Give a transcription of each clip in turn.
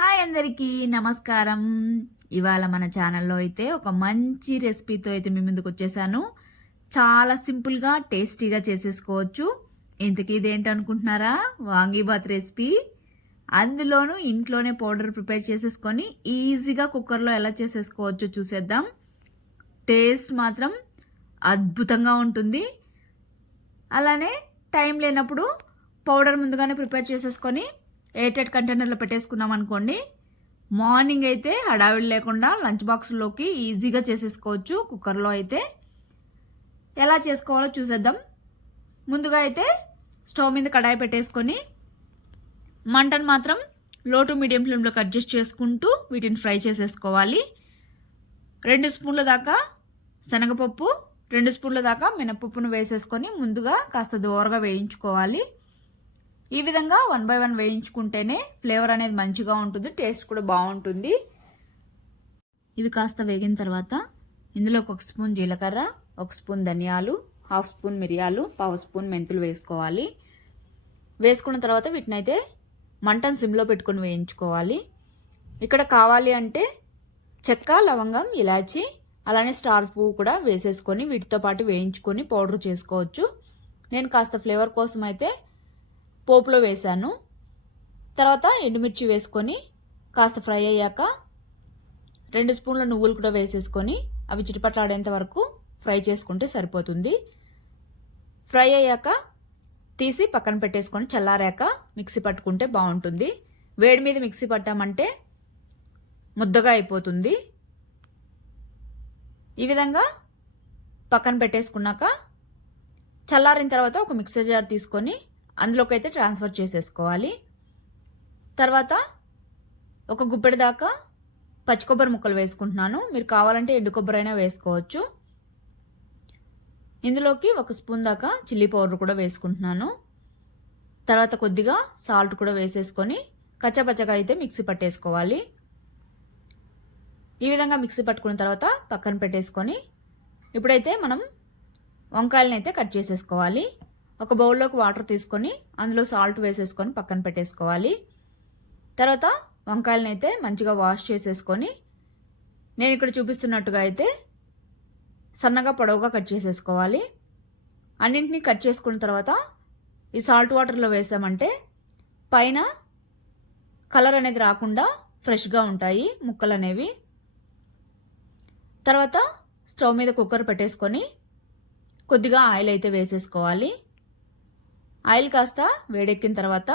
Hi అందరికీ నమస్కారం. ఇవాళ మన ఛానల్లో అయితే ఒక మంచి రెసిపీతో అయితే మీ ముందుకు వచ్చేసాను. చాలా సింపుల్గా టేస్టీగా చేసేసుకోవచ్చు. ఇంతకీ ఇదేంటి అనుకుంటున్నారా? వాంగీబాత్ రెసిపీ. అందులోనూ ఇంట్లోనే పౌడర్ ప్రిపేర్ చేసేసుకొని ఈజీగా కుక్కర్లో ఎలా చేసేసుకోవచ్చో చూసేద్దాం. టేస్ట్ మాత్రం అద్భుతంగా ఉంటుంది. అలానే టైం లేనప్పుడు పౌడర్ ముందుగానే ప్రిపేర్ చేసేసుకొని ఎయిటెడ్ కంటైనర్లో పెట్టేసుకున్నాం అనుకోండి మార్నింగ్ అయితే హడావిడి లేకుండా లంచ్ బాక్స్లోకి ఈజీగా చేసేసుకోవచ్చు కుక్కర్లో అయితే. ఎలా చేసుకోవాలో చూసేద్దాం. ముందుగా అయితే స్టవ్ మీద కడాయి పెట్టేసుకొని మంటను మాత్రం లో టు మీడియం ఫ్లేమ్లోకి అడ్జస్ట్ చేసుకుంటూ వీటిని ఫ్రై చేసేసుకోవాలి. రెండు స్పూన్ల దాకా శనగపప్పు రెండు స్పూన్ల దాకా మినపప్పును వేసేసుకొని ముందుగా కాస్త దూరగా వేయించుకోవాలి. ఈ విధంగా వన్ బై వన్ వేయించుకుంటేనే ఫ్లేవర్ అనేది మంచిగా ఉంటుంది టేస్ట్ కూడా బాగుంటుంది. ఇవి కాస్త వేగిన తర్వాత ఇందులో ఒక స్పూన్ జీలకర్ర ఒక స్పూన్ ధనియాలు హాఫ్ స్పూన్ మిరియాలు పావు స్పూన్ మెంతులు వేసుకోవాలి. వేసుకున్న తర్వాత వీటినైతే మంటను సిమ్లో పెట్టుకొని వేయించుకోవాలి. ఇక్కడ కావాలి అంటే చెక్క లవంగం ఇలాచి అలానే స్టార్ పువ్వు కూడా వేసేసుకొని వీటితో పాటు వేయించుకొని పౌడర్ చేసుకోవచ్చు. నేను కాస్త ఫ్లేవర్ కోసం అయితే పోపులో వేశాను. తర్వాత ఎండుమిర్చి వేసుకొని కాస్త ఫ్రై అయ్యాక రెండు స్పూన్ల నువ్వులు కూడా వేసేసుకొని అవి చిటపట్లాడేంత వరకు ఫ్రై చేసుకుంటే సరిపోతుంది. ఫ్రై అయ్యాక తీసి పక్కన పెట్టేసుకొని చల్లారాక మిక్సీ పట్టుకుంటే బాగుంటుంది. వేడి మీద మిక్సీ పట్టామంటే ముద్దగా అయిపోతుంది. ఈ విధంగా పక్కన పెట్టేసుకున్నాక చల్లారిన తర్వాత ఒక మిక్సర్ జార్ తీసుకొని అందులోకి అయితే ట్రాన్స్ఫర్ చేసేసుకోవాలి. తర్వాత ఒక గుప్పెడు దాకా పచ్చి కొబ్బరి ముక్కలు వేసుకుంటున్నాను. మీరు కావాలంటే ఎండు కొబ్బరి అయినా వేసుకోవచ్చు. ఇందులోకి ఒక స్పూన్ దాకా చిల్లీ పౌడర్ కూడా వేసుకుంటున్నాను. తర్వాత కొద్దిగా సాల్ట్ కూడా వేసేసుకొని కచ్చపచ్చగా అయితే మిక్సీ పట్టేసుకోవాలి. ఈ విధంగా మిక్సీ పట్టుకున్న తర్వాత పక్కన పెట్టేసుకొని ఇప్పుడైతే మనం వంకాయలను అయితే కట్ చేసేసుకోవాలి. ఒక బౌల్లోకి వాటర్ తీసుకొని అందులో సాల్ట్ వేసేసుకొని పక్కన పెట్టేసుకోవాలి. తర్వాత వంకాయలను అయితే మంచిగా వాష్ చేసేసుకొని నేను ఇక్కడ చూపిస్తున్నట్టుగా అయితే సన్నగా పొడవుగా కట్ చేసేసుకోవాలి. అన్నింటినీ కట్ చేసుకున్న తర్వాత ఈ సాల్ట్ వాటర్లో వేసామంటే పైన కలర్ అనేది రాకుండా ఫ్రెష్గా ఉంటాయి ముక్కలు అనేవి తర్వాత స్టవ్ మీద కుక్కర్ పెట్టేసుకొని కొద్దిగా ఆయిల్ అయితే వేసేసుకోవాలి. ఆయిల్ కాస్త వేడెక్కిన తర్వాత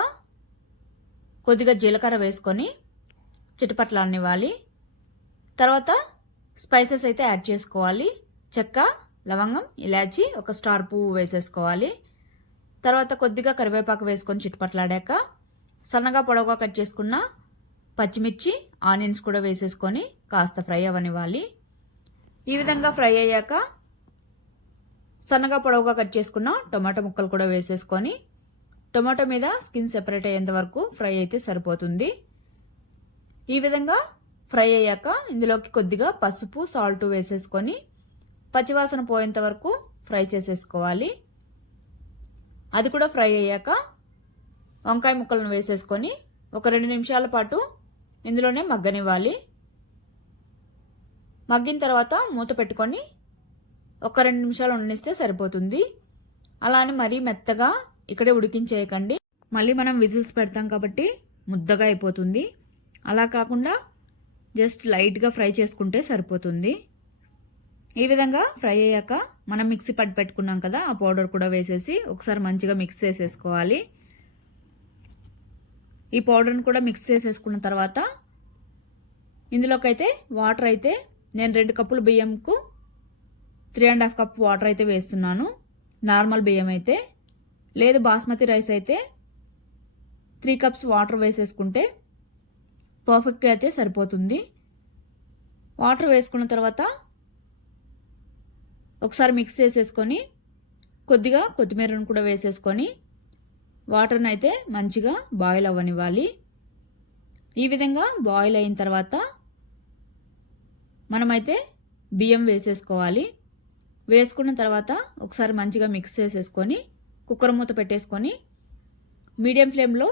కొద్దిగా జీలకర్ర వేసుకొని చిటపట్లానివ్వాలి తర్వాత స్పైసెస్ అయితే యాడ్ చేసుకోవాలి. చెక్క లవంగం ఇలాచి ఒక స్టార్ పువ్వు వేసేసుకోవాలి. తర్వాత కొద్దిగా కరివేపాకు వేసుకొని చిటపట్లాడాక సన్నగా పొడవుగా కట్ చేసుకున్న పచ్చిమిర్చి ఆనియన్స్ కూడా వేసేసుకొని కాస్త ఫ్రై అవ్వనివ్వాలి. ఈ విధంగా ఫ్రై అయ్యాక సన్నగా పొడవుగా కట్ చేసుకున్న టొమాటో ముక్కలు కూడా వేసేసుకొని టొమాటో మీద స్కిన్ సెపరేట్ అయ్యేంత వరకు ఫ్రై అయితే సరిపోతుంది. ఈ విధంగా ఫ్రై అయ్యాక ఇందులోకి కొద్దిగా పసుపు సాల్ట్ వేసేసుకొని పచ్చివాసన పోయేంత వరకు ఫ్రై చేసేసుకోవాలి. అది కూడా ఫ్రై అయ్యాక వంకాయ ముక్కలను వేసేసుకొని ఒక రెండు నిమిషాల పాటు ఇందులోనే మగ్గనివ్వాలి. మగ్గిన తర్వాత మూత పెట్టుకొని ఒక రెండు నిమిషాలు ఉండనిస్తే సరిపోతుంది. అలా అని మరీ మెత్తగా ఇక్కడే ఉడికించేయకండి. మళ్ళీ మనం విజిల్స్ పెడతాం కాబట్టి ముద్దగా అయిపోతుంది. అలా కాకుండా జస్ట్ లైట్గా ఫ్రై చేసుకుంటే సరిపోతుంది. ఈ విధంగా ఫ్రై అయ్యాక మనం మిక్సీ పట్టి పెట్టుకున్నాం కదా ఆ పౌడర్ కూడా వేసేసి ఒకసారి మంచిగా మిక్స్ చేసేసుకోవాలి. ఈ పౌడర్ని కూడా మిక్స్ చేసేసుకున్న తర్వాత ఇందులోకైతే వాటర్ అయితే నేను రెండు కప్పులు బియ్యంకు three and half cup water అయితే వేస్తున్నాను. నార్మల్ బియ్యం అయితే లేదు బాస్మతి రైస్ అయితే త్రీ కప్స్ వాటర్ వేసేసుకుంటే పర్ఫెక్ట్గా అయితే సరిపోతుంది. వాటర్ వేసుకున్న తర్వాత ఒకసారి మిక్స్ చేసేసుకొని కొద్దిగా కొత్తిమీరను కూడా వేసేసుకొని వాటర్ని అయితే మంచిగా బాయిల్ అవ్వనివ్వాలి. ఈ విధంగా బాయిల్ అయిన తర్వాత మనమైతే బియ్యం వేసేసుకోవాలి. వేసుకున్న తర్వాత ఒకసారి మంచిగా మిక్స్ చేసేసుకొని కుక్కర్ మూత పెట్టేసుకొని మీడియం ఫ్లేమ్లో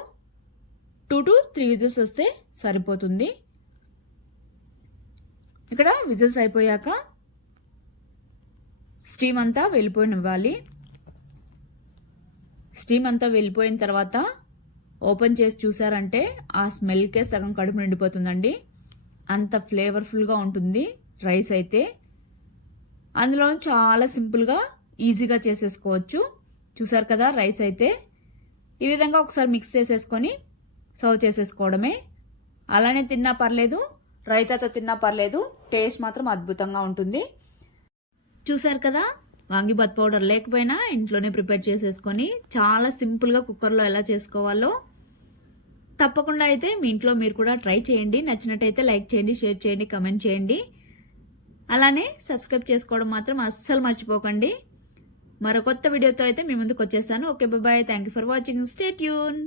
టూ టు త్రీ విజిల్స్ వస్తే సరిపోతుంది. ఇక్కడ విజిల్స్ అయిపోయాక స్టీమ్ అంతా వెళ్ళిపోయినివ్వాలి స్టీమ్ అంతా వెళ్ళిపోయిన తర్వాత ఓపెన్ చేసి చూసారంటే ఆ స్మెల్కే సగం కడుపు నిండిపోతుందండి. అంత ఫ్లేవర్ఫుల్గా ఉంటుంది రైస్ అయితే. అందులో చాలా సింపుల్గా ఈజీగా చేసేసుకోవచ్చు. చూసారు కదా రైస్ అయితే. ఈ విధంగా ఒకసారి మిక్స్ చేసేసుకొని సర్వ్ చేసేసుకోవడమే. అలానే తిన్నా పర్లేదు రైతాతో తిన్నా పర్లేదు టేస్ట్ మాత్రం అద్భుతంగా ఉంటుంది. చూసారు కదా వాంగిబాత్ పౌడర్ లేకపోయినా ఇంట్లోనే ప్రిపేర్ చేసేసుకొని చాలా సింపుల్గా కుక్కర్లో ఎలా చేసుకోవాలో తప్పకుండా అయితే మీ ఇంట్లో మీరు కూడా ట్రై చేయండి. నచ్చినట్టయితే లైక్ చేయండి షేర్ చేయండి కమెంట్ చేయండి. అలానే సబ్స్క్రైబ్ చేసుకోవడం మాత్రం అస్సలు మర్చిపోకండి. మరో కొత్త వీడియోతో అయితే మీ ముందుకు వచ్చేసాను okay bye thank you for watching stay tune